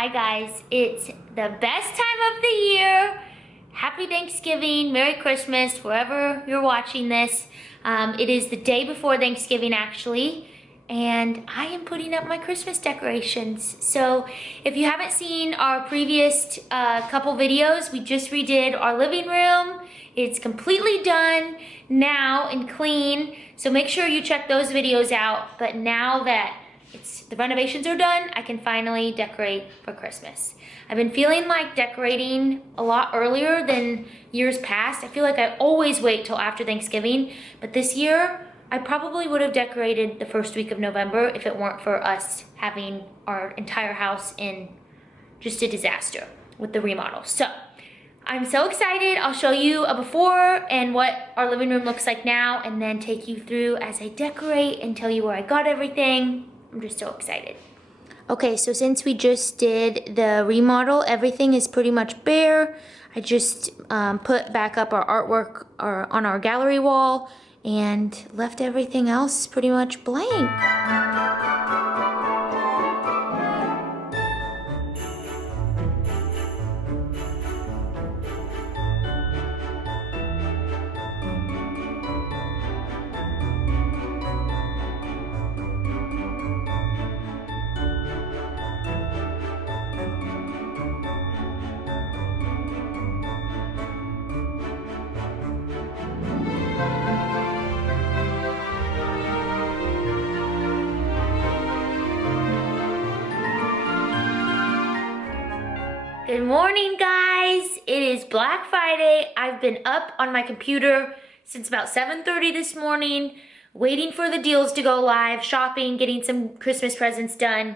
Hi guys, it's the best time of the year. Happy Thanksgiving, Merry Christmas, wherever you're watching this. It is the day before Thanksgiving actually, and I am putting up my Christmas decorations. So if you haven't seen our previous couple videos, we just redid our living room. It's completely done now and clean, so make sure you check those videos out. But now that the renovations are done, I can finally decorate for Christmas. I've been feeling like decorating a lot earlier than years past. I feel like I always wait till after Thanksgiving, but this year I probably would have decorated the first week of November if it weren't for us having our entire house in just a disaster with the remodel. So I'm so excited. I'll show you a before and what our living room looks like now, and then take you through as I decorate and tell you where I got everything. I'm just so excited. Okay, so since we just did the remodel, everything is pretty much bare. I just put back up our artwork on our gallery wall and left everything else pretty much blank. Good morning, guys. It is Black Friday. I've been up on my computer since about 7:30 this morning, waiting for the deals to go live, shopping, getting some Christmas presents done.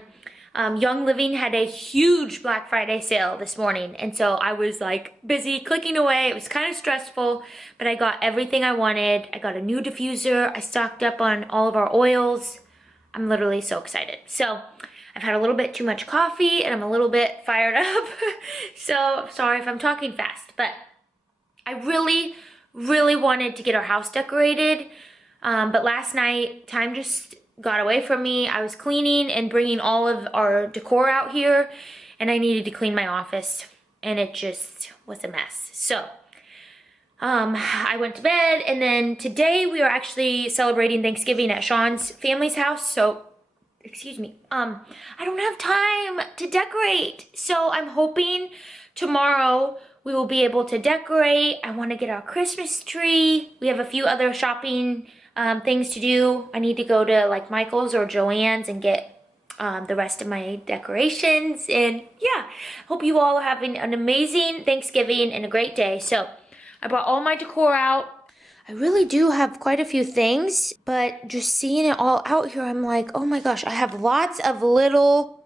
Young Living had a huge Black Friday sale this morning, and so I was like busy clicking away. It was kind of stressful, but I got everything I wanted. I got a new diffuser. I stocked up on all of our oils. I'm literally so excited. So I've had a little bit too much coffee and I'm a little bit fired up. So sorry if I'm talking fast, but I really, really wanted to get our house decorated. But last night, time just got away from me. I was cleaning and bringing all of our decor out here, and I needed to clean my office, and it just was a mess. So I went to bed, and then today we are actually celebrating Thanksgiving at Sean's family's house. So excuse me, I don't have time to decorate. So I'm hoping tomorrow we will be able to decorate. I want to get our Christmas tree. We have a few other shopping things to do. I need to go to like Michael's or Joann's and get the rest of my decorations. And yeah, hope you all are having an amazing Thanksgiving and a great day. So I brought all my decor out. I really do have quite a few things, but just seeing it all out here, I'm like, oh my gosh, I have lots of little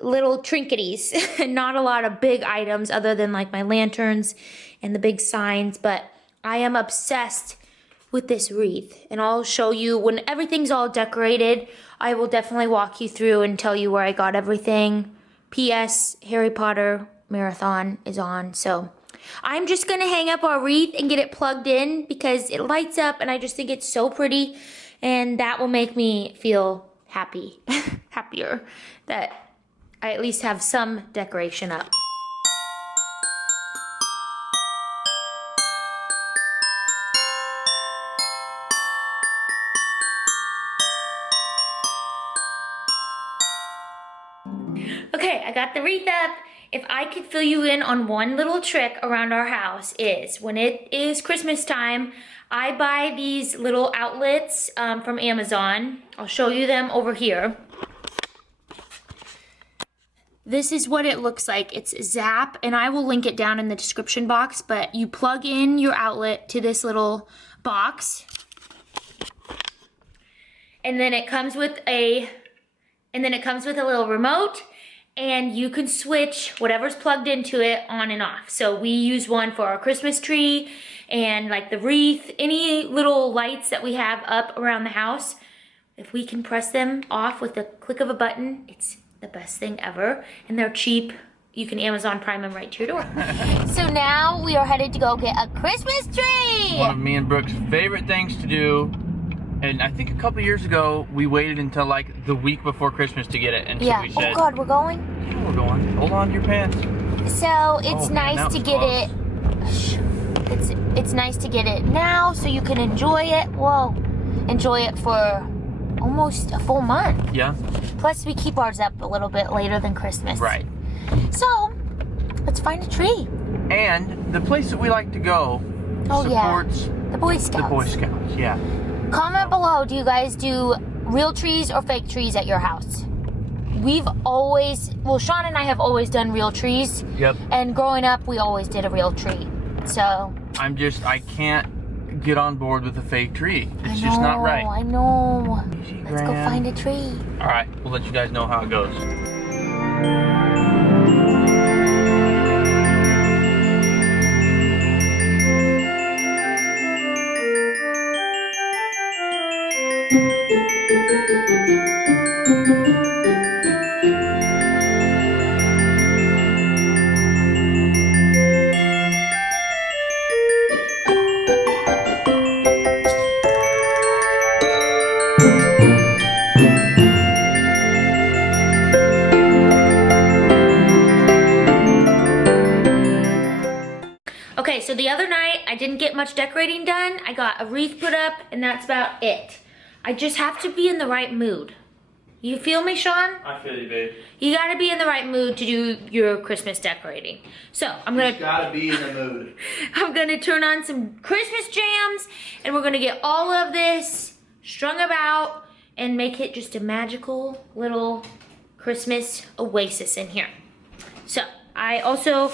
trinketies, not a lot of big items other than like my lanterns and the big signs, but I am obsessed with this wreath, and I'll show you when everything's all decorated. I will definitely walk you through and tell you where I got everything. P.S. Harry Potter marathon is on, so I'm just gonna hang up our wreath and get it plugged in because it lights up and I just think it's so pretty, and that will make me feel happy, happier that I at least have some decoration up. Okay, I got the wreath up. If I could fill you in on one little trick around our house is when it is Christmas time, I buy these little outlets from Amazon. I'll show you them over here. This is what it looks like. It's Zap, and I will link it down in the description box, but you plug in your outlet to this little box, and then it comes with a little remote, and you can switch whatever's plugged into it on and off. So we use one for our Christmas tree and like the wreath, any little lights that we have up around the house. If we can press them off with the click of a button, it's the best thing ever. And they're cheap. You can Amazon Prime them right to your door. So now we are headed to go get a Christmas tree. One of me and Brooke's favorite things to do And I think a couple years ago, we waited until like the week before Christmas to get it. And so we said, oh God, we're going? Yeah, we're going. Hold on to your pants. So it's nice to get it. It's nice to get it now so you can enjoy it. Whoa. Enjoy it for almost a full month. Yeah. Plus we keep ours up a little bit later than Christmas. Right. So let's find a tree. And the place that we like to go supports the Boy Scouts. The Boy Scouts, yeah. Comment below, do you guys do real trees or fake trees at your house? We've always, well, Sean and I have always done real trees. Yep. And growing up, we always did a real tree. So. I can't get on board with a fake tree. It's just not right. I know. Easy, Let's go find a tree. All right, we'll let you guys know how it goes. Okay, so the other night, I didn't get much decorating done. I got a wreath put up, and that's about it. I just have to be in the right mood. You feel me, Sean? I feel you, babe. You gotta be in the right mood to do your Christmas decorating. So, I'm gonna... You gotta be in the mood. I'm gonna turn on some Christmas jams, and we're gonna get all of this strung about and make it just a magical little Christmas oasis in here. So, I also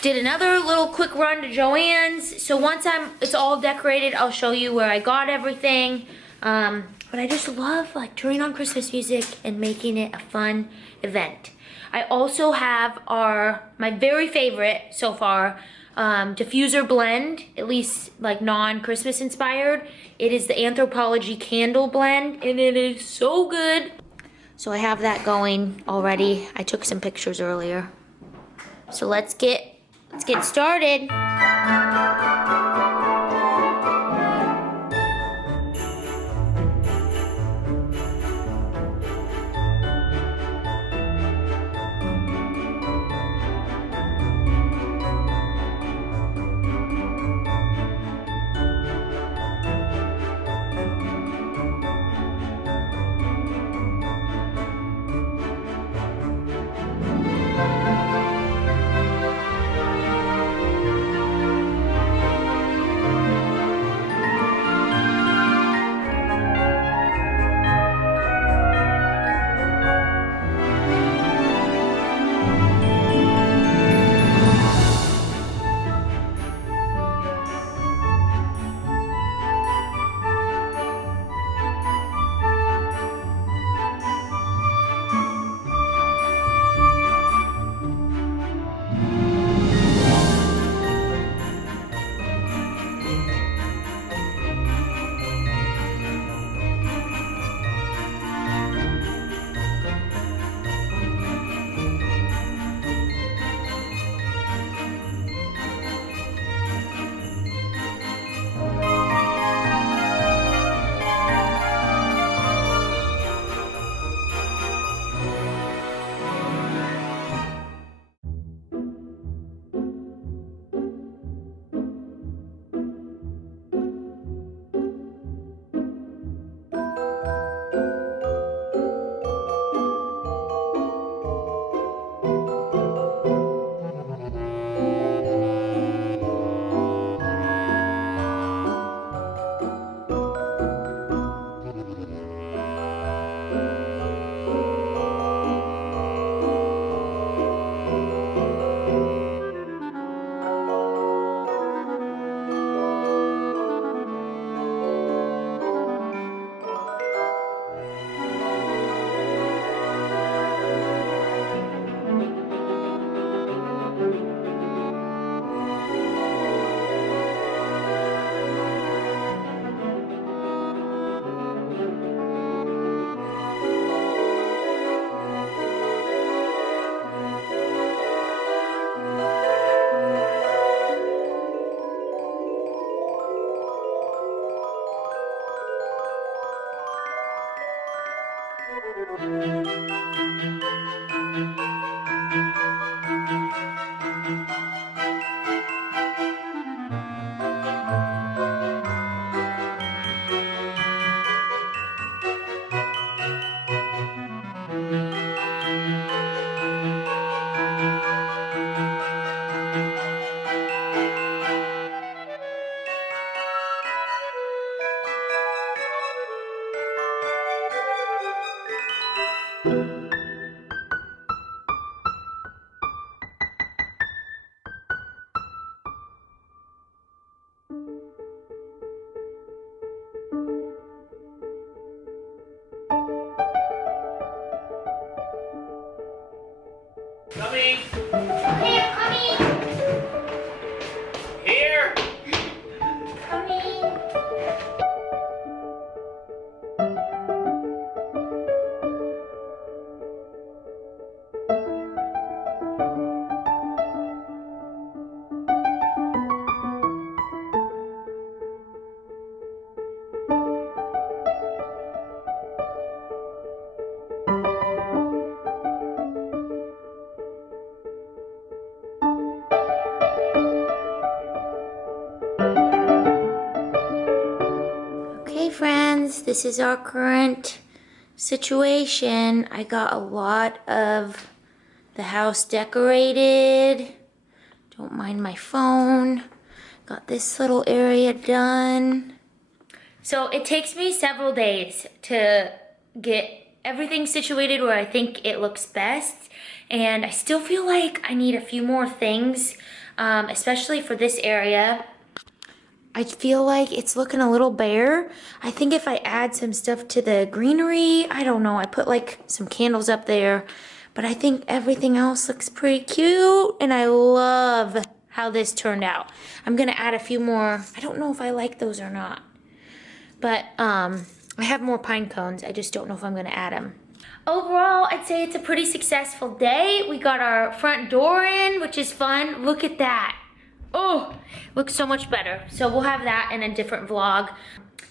did another little quick run to Joann's. So once it's all decorated, I'll show you where I got everything. But I just love like turning on Christmas music and making it a fun event. I also have my very favorite so far diffuser blend, at least like non-Christmas inspired. It is the Anthropology Candle Blend, and it is so good. So I have that going already. I took some pictures earlier. So let's get started. this is our current situation. I got a lot of the house decorated. Don't mind my phone. Got this little area done. So it takes me several days to get everything situated where I think it looks best. And I still feel like I need a few more things, especially for this area. I feel like it's looking a little bare. I think if I add some stuff to the greenery, I don't know, I put like some candles up there, but I think everything else looks pretty cute, and I love how this turned out. I'm gonna add a few more. I don't know if I like those or not, but I have more pine cones. I just don't know if I'm gonna add them. Overall, I'd say it's a pretty successful day. We got our front door in, which is fun. Look at that. Oh, looks so much better. So we'll have that in a different vlog.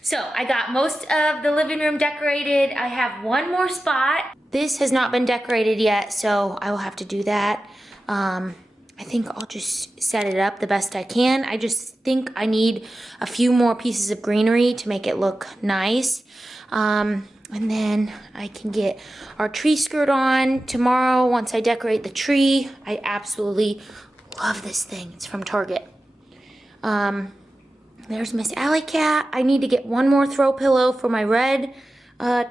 So I got most of the living room decorated. I have one more spot. This has not been decorated yet, so I will have to do that. I think I'll just set it up the best I can. I just think I need a few more pieces of greenery to make it look nice. And then I can get our tree skirt on tomorrow once I decorate the tree. I absolutely love this thing. It's from Target. There's Miss Alley Cat. I need to get one more throw pillow for my red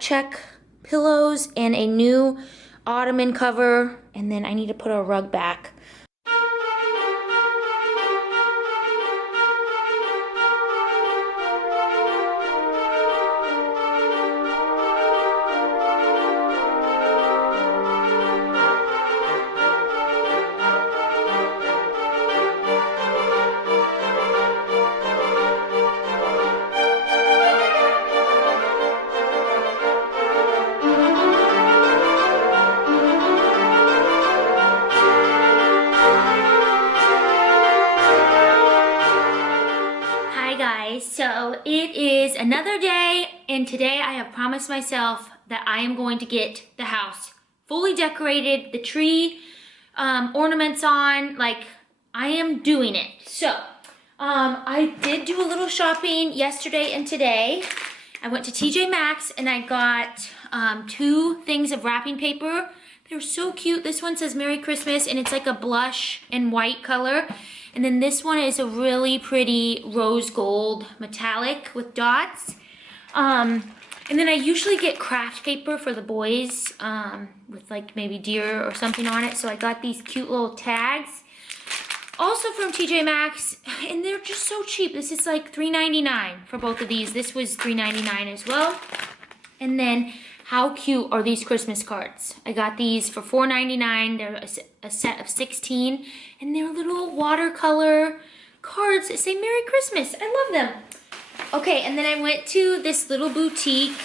check pillows and a new ottoman cover. And then I need to put our rug back. So it is another day, and today I have promised myself that I am going to get the house fully decorated, the tree ornaments on, like I am doing it. So I did do a little shopping yesterday and today. I went to TJ Maxx and I got 2 things of wrapping paper. They're so cute. This one says Merry Christmas and it's like a blush and white color. And then this one is a really pretty rose gold metallic with dots. And then I usually get craft paper for the boys with like maybe deer or something on it. So I got these cute little tags. Also from TJ Maxx, and they're just so cheap. This is like $3.99 for both of these. This was $3.99 as well. And then how cute are these Christmas cards? I got these for $4.99. They're a set of 16, and they're little watercolor cards that say Merry Christmas. I love them. Okay, and then I went to this little boutique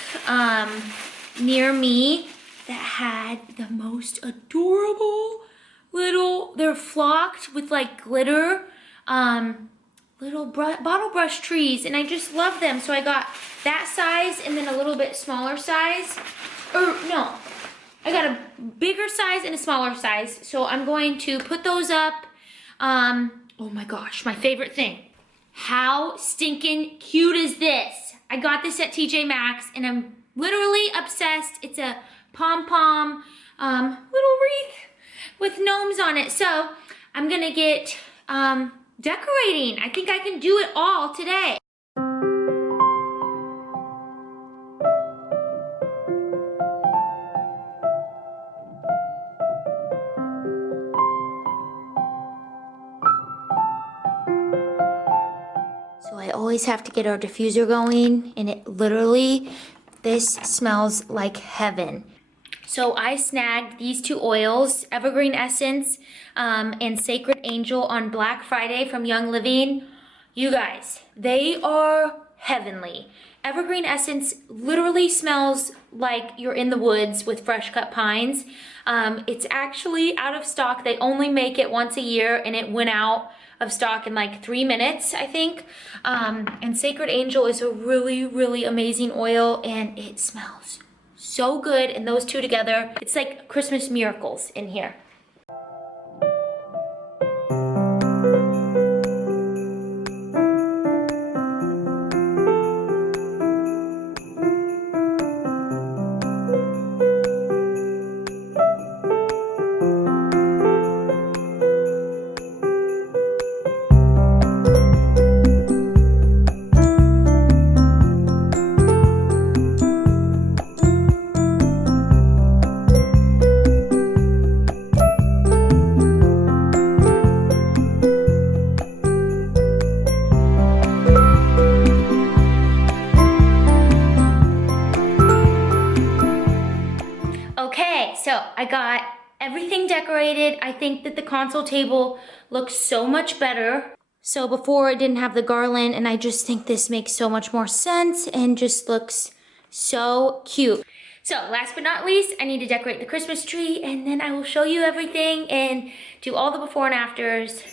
near me that had the most adorable little, they're flocked with like glitter, little bottle brush trees, and I just love them. So I got that size and then a little bit smaller size. Or no, I got a bigger size and a smaller size. So I'm going to put those up. Oh my gosh, my favorite thing. How stinking cute is this? I got this at TJ Maxx and I'm literally obsessed. It's a pom-pom little wreath with gnomes on it. So I'm gonna get decorating. I think I can do it all today. So I always have to get our diffuser going, and it literally, this smells like heaven. So I snagged these 2 oils, Evergreen Essence and Sacred Angel, on Black Friday from Young Living. You guys, they are heavenly. Evergreen Essence literally smells like you're in the woods with fresh cut pines. It's actually out of stock. They only make it once a year, and it went out of stock in like 3 minutes, I think. And Sacred Angel is a really, really amazing oil, and it smells so good. And those 2 together, it's like Christmas miracles in here. I got everything decorated. I think that the console table looks so much better. So before it didn't have the garland, and I just think this makes so much more sense and just looks so cute. So last but not least, I need to decorate the Christmas tree, and then I will show you everything and do all the before and afters.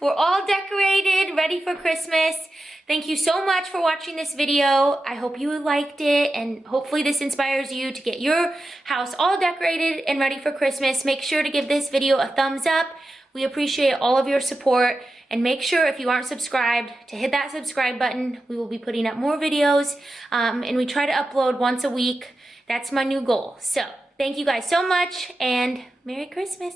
We're all decorated, ready for Christmas. Thank you so much for watching this video. I hope you liked it, and hopefully this inspires you to get your house all decorated and ready for Christmas. Make sure to give this video a thumbs up. We appreciate all of your support, and make sure if you aren't subscribed to hit that subscribe button. We will be putting up more videos, and we try to upload once a week. That's my new goal. So thank you guys so much, and Merry Christmas.